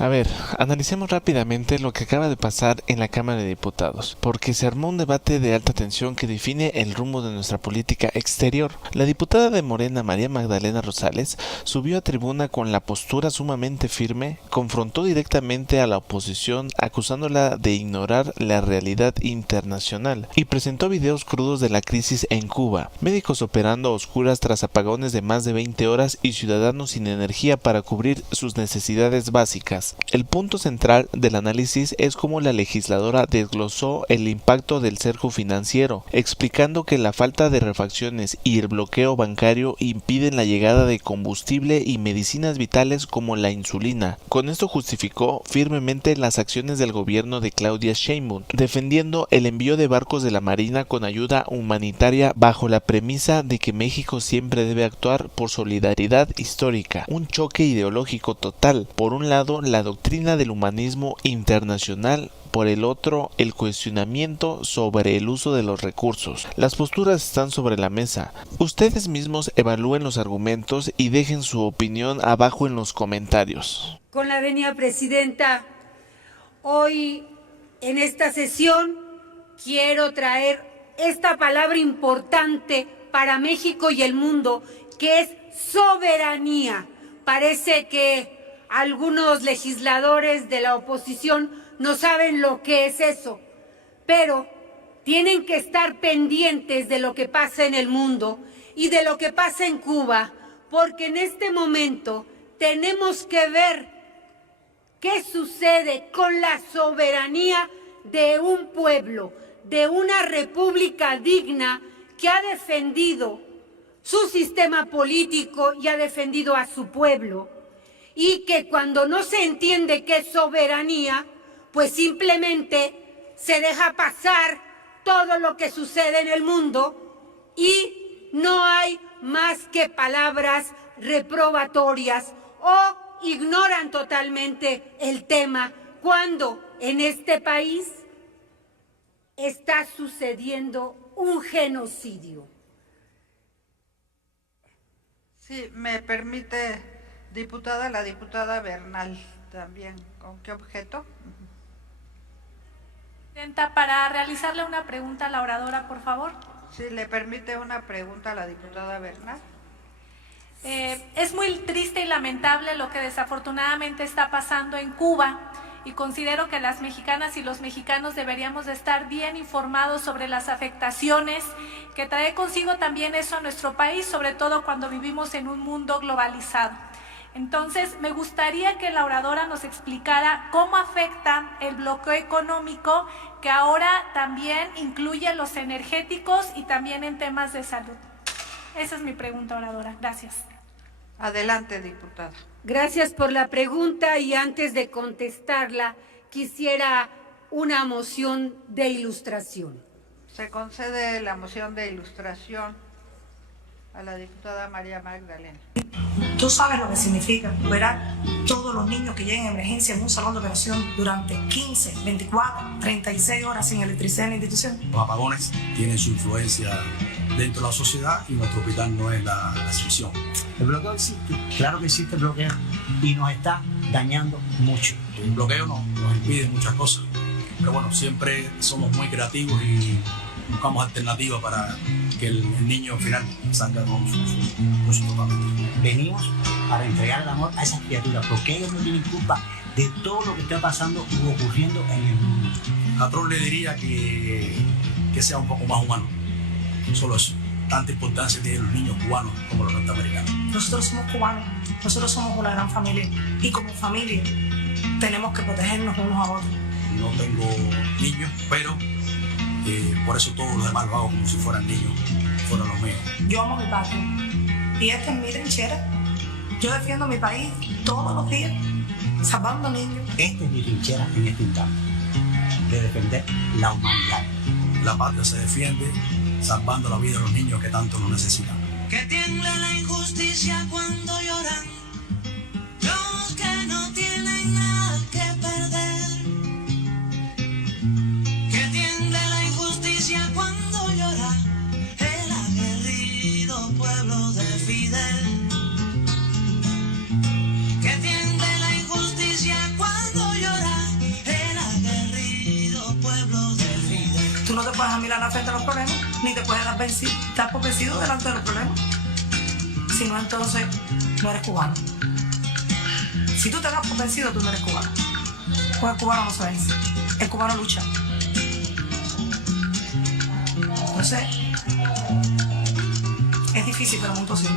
A ver, analicemos rápidamente lo que acaba de pasar en la Cámara de Diputados, porque se armó un debate de alta tensión que define el rumbo de nuestra política exterior. La diputada de Morena, María Magdalena Rosales, subió a tribuna con la postura sumamente firme, confrontó directamente a la oposición acusándola de ignorar la realidad internacional y presentó videos crudos de la crisis en Cuba, médicos operando a oscuras tras apagones de más de 20 horas y ciudadanos sin energía para cubrir sus necesidades básicas. El punto central del análisis es cómo la legisladora desglosó el impacto del cerco financiero, explicando que la falta de refacciones y el bloqueo bancario impiden la llegada de combustible y medicinas vitales como la insulina. Con esto justificó firmemente las acciones del gobierno de Claudia Sheinbaum, defendiendo el envío de barcos de la Marina con ayuda humanitaria bajo la premisa de que México siempre debe actuar por solidaridad histórica. Un choque ideológico total. Por un lado, la doctrina del humanismo internacional, por el otro, el cuestionamiento sobre el uso de los recursos. Las posturas están sobre la mesa. Ustedes mismos evalúen los argumentos y dejen su opinión abajo en los comentarios. Con la venia presidenta, hoy en esta sesión quiero traer esta palabra importante para México y el mundo, que es soberanía. Parece que algunos legisladores de la oposición no saben lo que es eso, pero tienen que estar pendientes de lo que pasa en el mundo y de lo que pasa en Cuba, porque en este momento tenemos que ver qué sucede con la soberanía de un pueblo, de una república digna que ha defendido su sistema político y ha defendido a su pueblo. Y que cuando no se entiende qué es soberanía, pues simplemente se deja pasar todo lo que sucede en el mundo y no hay más que palabras reprobatorias o ignoran totalmente el tema cuando en este país está sucediendo un genocidio. Sí, me permite, diputada, la diputada Bernal también. ¿Con qué objeto? Presidenta, para realizarle una pregunta a la oradora, por favor. Sí, le permite una pregunta a la diputada Bernal. Es muy triste y lamentable lo que desafortunadamente está pasando en Cuba y considero que las mexicanas y los mexicanos deberíamos de estar bien informados sobre las afectaciones que trae consigo también eso a nuestro país, sobre todo cuando vivimos en un mundo globalizado. Entonces, me gustaría que la oradora nos explicara cómo afecta el bloqueo económico, que ahora también incluye los energéticos y también en temas de salud. Esa es mi pregunta, oradora. Gracias. Adelante, diputada. Gracias por la pregunta y antes de contestarla, quisiera una moción de ilustración. Se concede la moción de ilustración a la diputada María Magdalena. Tú sabes lo que significa operar todos los niños que lleguen a emergencia en un salón de operación durante 15, 24, 36 horas sin electricidad en la institución. Los apagones tienen su influencia dentro de la sociedad y nuestro hospital no es la excepción. El bloqueo existe, claro que existe el bloqueo y nos está dañando mucho. El bloqueo nos impide muchas cosas, pero bueno, siempre somos muy creativos y buscamos alternativas para que el niño al final salga con su tratamiento. Venimos para entregar el amor a esas criaturas, porque ellos no tienen culpa de todo lo que está pasando u ocurriendo en el mundo. A Trump le diría que sea un poco más humano, solo eso. Tanta importancia tienen los niños cubanos como los norteamericanos. Nosotros somos cubanos, nosotros somos una gran familia y como familia tenemos que protegernos unos a otros. No tengo niños, pero por eso todos los demás lo hago como si fueran niños, fueran los míos. Yo amo mi patria y esta es mi trinchera. Yo defiendo mi país todos los días, salvando niños. Esta es mi trinchera en este instante, de defender la humanidad. La patria se defiende salvando la vida de los niños que tanto lo necesitan. Que tiembla la injusticia cuando lloran los que no tienen nada que perder. Que tiembla la injusticia cuando llora el aguerrido pueblo de Fidel. Que tiembla la injusticia cuando a mirar la frente a los problemas, ni te puedes dar por vencido delante de los problemas. Si no, entonces no eres cubano. Si tú te das por vencido, tú no eres cubano. Pues el cubano no se vence. El cubano lucha. Entonces, es difícil, pero muy posible.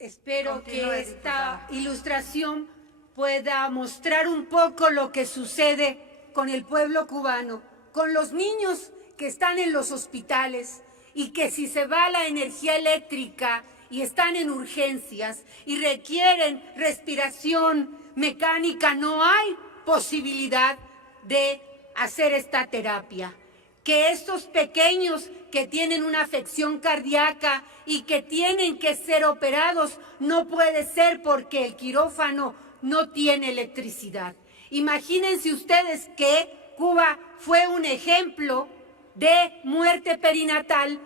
Espero que esta ilustración pueda mostrar un poco lo que sucede con el pueblo cubano, con los niños que están en los hospitales y que si se va la energía eléctrica y están en urgencias y requieren respiración mecánica, no hay posibilidad de hacer esta terapia. Que estos pequeños que tienen una afección cardíaca y que tienen que ser operados, no puede ser porque el quirófano no tiene electricidad. Imagínense ustedes que Cuba fue un ejemplo de muerte perinatal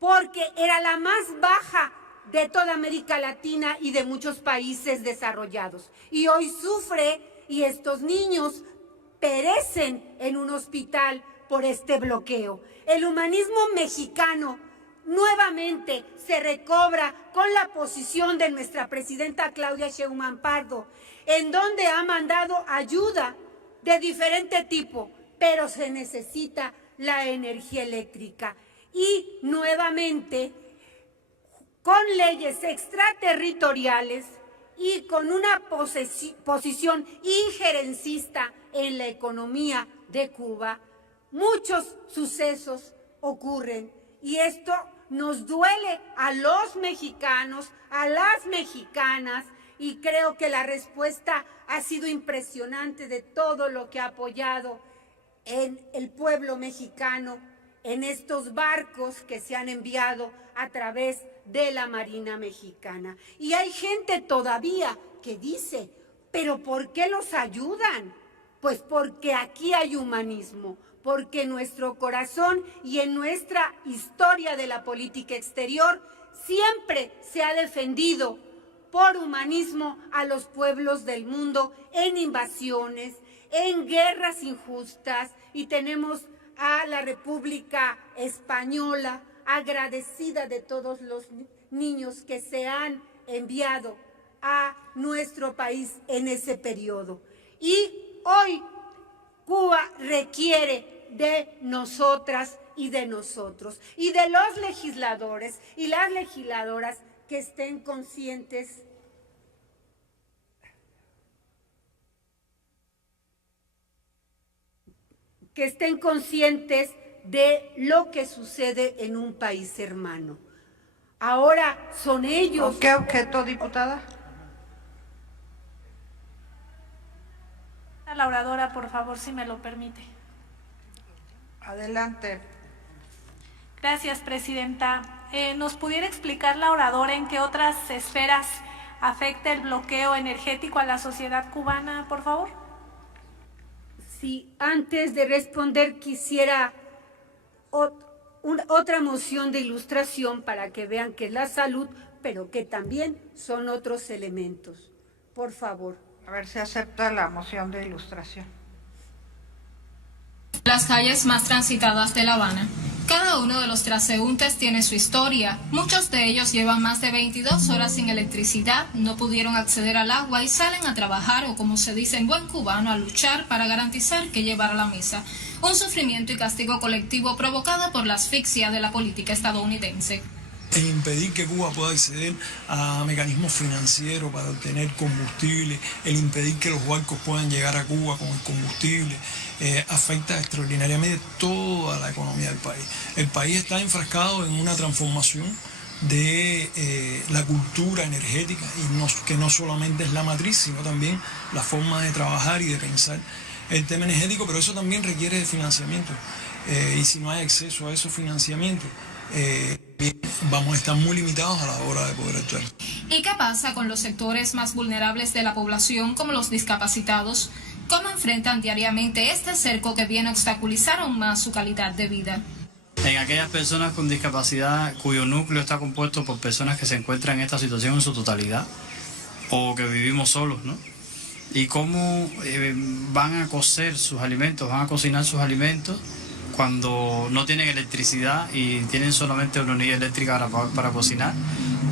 porque era la más baja de toda América Latina y de muchos países desarrollados. Y hoy sufre y estos niños perecen en un hospital por este bloqueo. El humanismo mexicano nuevamente se recobra con la posición de nuestra presidenta Claudia Sheinbaum Pardo, en donde ha mandado ayuda de diferente tipo, pero se necesita la energía eléctrica. Y nuevamente, con leyes extraterritoriales y con una posición injerencista en la economía de Cuba, muchos sucesos ocurren y esto nos duele a los mexicanos, a las mexicanas, y creo que la respuesta ha sido impresionante de todo lo que ha apoyado en el pueblo mexicano en estos barcos que se han enviado a través de la Marina Mexicana. Y hay gente todavía que dice, ¿pero por qué los ayudan? Pues porque aquí hay humanismo, porque en nuestro corazón y en nuestra historia de la política exterior siempre se ha defendido por humanismo a los pueblos del mundo en invasiones, en guerras injustas, y tenemos a la República Española agradecida de todos los niños que se han enviado a nuestro país en ese periodo. Y hoy Cuba requiere de nosotras y de nosotros, y de los legisladores y las legisladoras que estén conscientes de lo que sucede en un país hermano. Ahora son ellos. ¿Con qué objeto, diputada? A la oradora, por favor, si me lo permite. Adelante. Gracias, presidenta. ¿Nos pudiera explicar la oradora en qué otras esferas afecta el bloqueo energético a la sociedad cubana, por favor? Sí, antes de responder quisiera otra moción de ilustración para que vean que es la salud, pero que también son otros elementos. Por favor. A ver si acepta la moción de ilustración. Las calles más transitadas de La Habana. Cada uno de los transeúntes tiene su historia. Muchos de ellos llevan más de 22 horas sin electricidad, no pudieron acceder al agua y salen a trabajar, o como se dice en buen cubano, a luchar para garantizar que llevar a la mesa. Un sufrimiento y castigo colectivo provocado por la asfixia de la política estadounidense. El impedir que Cuba pueda acceder a mecanismos financieros para obtener combustible, el impedir que los barcos puedan llegar a Cuba con el combustible, afecta extraordinariamente toda la economía del país. El país está enfrascado en una transformación de la cultura energética, y que no solamente es la matriz, sino también la forma de trabajar y de pensar el tema energético, pero eso también requiere de financiamiento. Y si no hay acceso a esos financiamientos, vamos a estar muy limitados a la hora de poder actuar. ¿Y qué pasa con los sectores más vulnerables de la población, como los discapacitados? ¿Cómo enfrentan diariamente este cerco que viene a obstaculizar aún más su calidad de vida? En aquellas personas con discapacidad cuyo núcleo está compuesto por personas que se encuentran en esta situación en su totalidad, o que vivimos solos, ¿no? y cómo van a cocer sus alimentos, van a cocinar sus alimentos cuando no tienen electricidad y tienen solamente una unidad eléctrica para cocinar,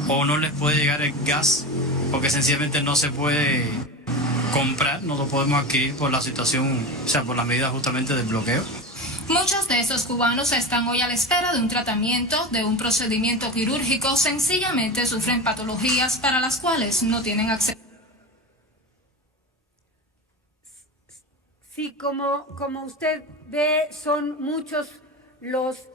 o no les puede llegar el gas porque sencillamente no se puede comprar, no lo podemos adquirir por la situación, o sea, por la medida justamente del bloqueo. Muchos de esos cubanos están hoy a la espera de un tratamiento, de un procedimiento quirúrgico, sencillamente sufren patologías para las cuales no tienen acceso. Sí, como usted ve, son muchos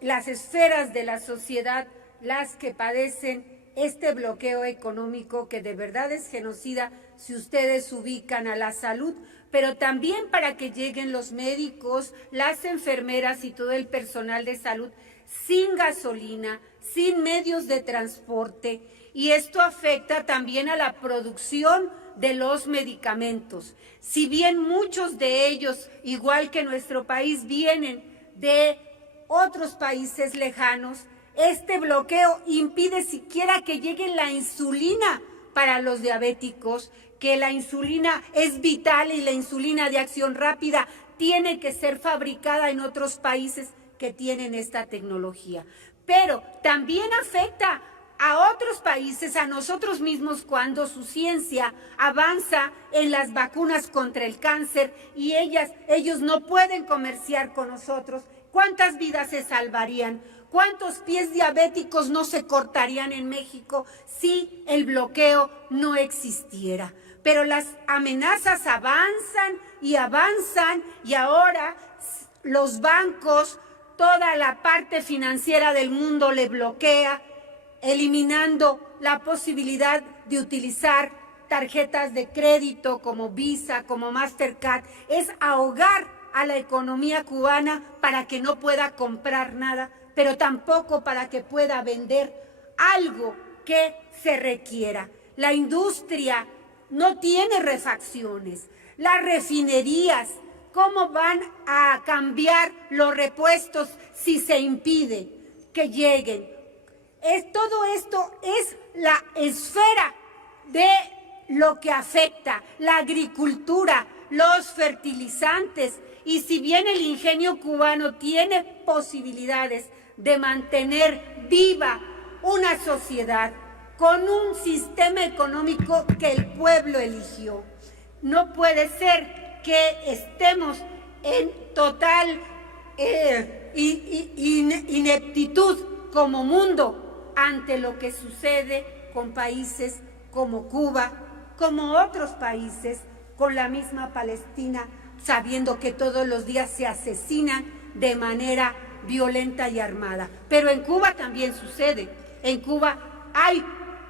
las esferas de la sociedad las que padecen este bloqueo económico que de verdad es genocida si ustedes ubican a la salud, pero también para que lleguen los médicos, las enfermeras y todo el personal de salud sin gasolina, sin medios de transporte, y esto afecta también a la producción de los medicamentos. Si bien muchos de ellos, igual que nuestro país, vienen de otros países lejanos, este bloqueo impide siquiera que llegue la insulina para los diabéticos, que la insulina es vital y la insulina de acción rápida tiene que ser fabricada en otros países que tienen esta tecnología. Pero también afecta a otros países, a nosotros mismos, cuando su ciencia avanza en las vacunas contra el cáncer y ellos no pueden comerciar con nosotros. ¿Cuántas vidas se salvarían? ¿Cuántos pies diabéticos no se cortarían en México si el bloqueo no existiera? Pero las amenazas avanzan y ahora los bancos, toda la parte financiera del mundo le bloquea, eliminando la posibilidad de utilizar tarjetas de crédito como Visa, como Mastercard. Es ahogar a la economía cubana para que no pueda comprar nada, pero tampoco para que pueda vender algo que se requiera. La industria no tiene refacciones. Las refinerías, ¿cómo van a cambiar los repuestos si se impide que lleguen? Todo esto es la esfera de lo que afecta la agricultura, los fertilizantes, y si bien el ingenio cubano tiene posibilidades de mantener viva una sociedad con un sistema económico que el pueblo eligió, no puede ser que estemos en total ineptitud como mundo ante lo que sucede con países como Cuba, como otros países, con la misma Palestina, sabiendo que todos los días se asesinan de manera violenta y armada. Pero en Cuba también sucede. En Cuba hay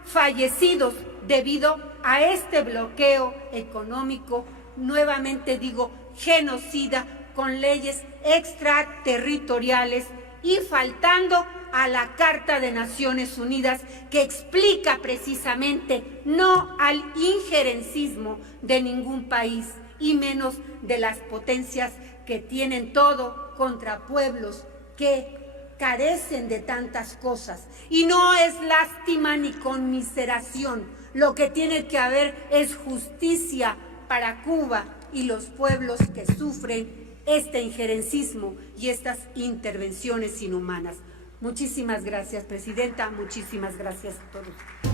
fallecidos debido a este bloqueo económico, nuevamente digo, genocida, con leyes extraterritoriales y faltando a la Carta de Naciones Unidas, que explica precisamente no al injerencismo de ningún país y menos de las potencias que tienen todo contra pueblos que carecen de tantas cosas. Y no es lástima ni conmiseración, lo que tiene que haber es justicia para Cuba y los pueblos que sufren este injerencismo y estas intervenciones inhumanas. Muchísimas gracias, Presidenta. Muchísimas gracias a todos.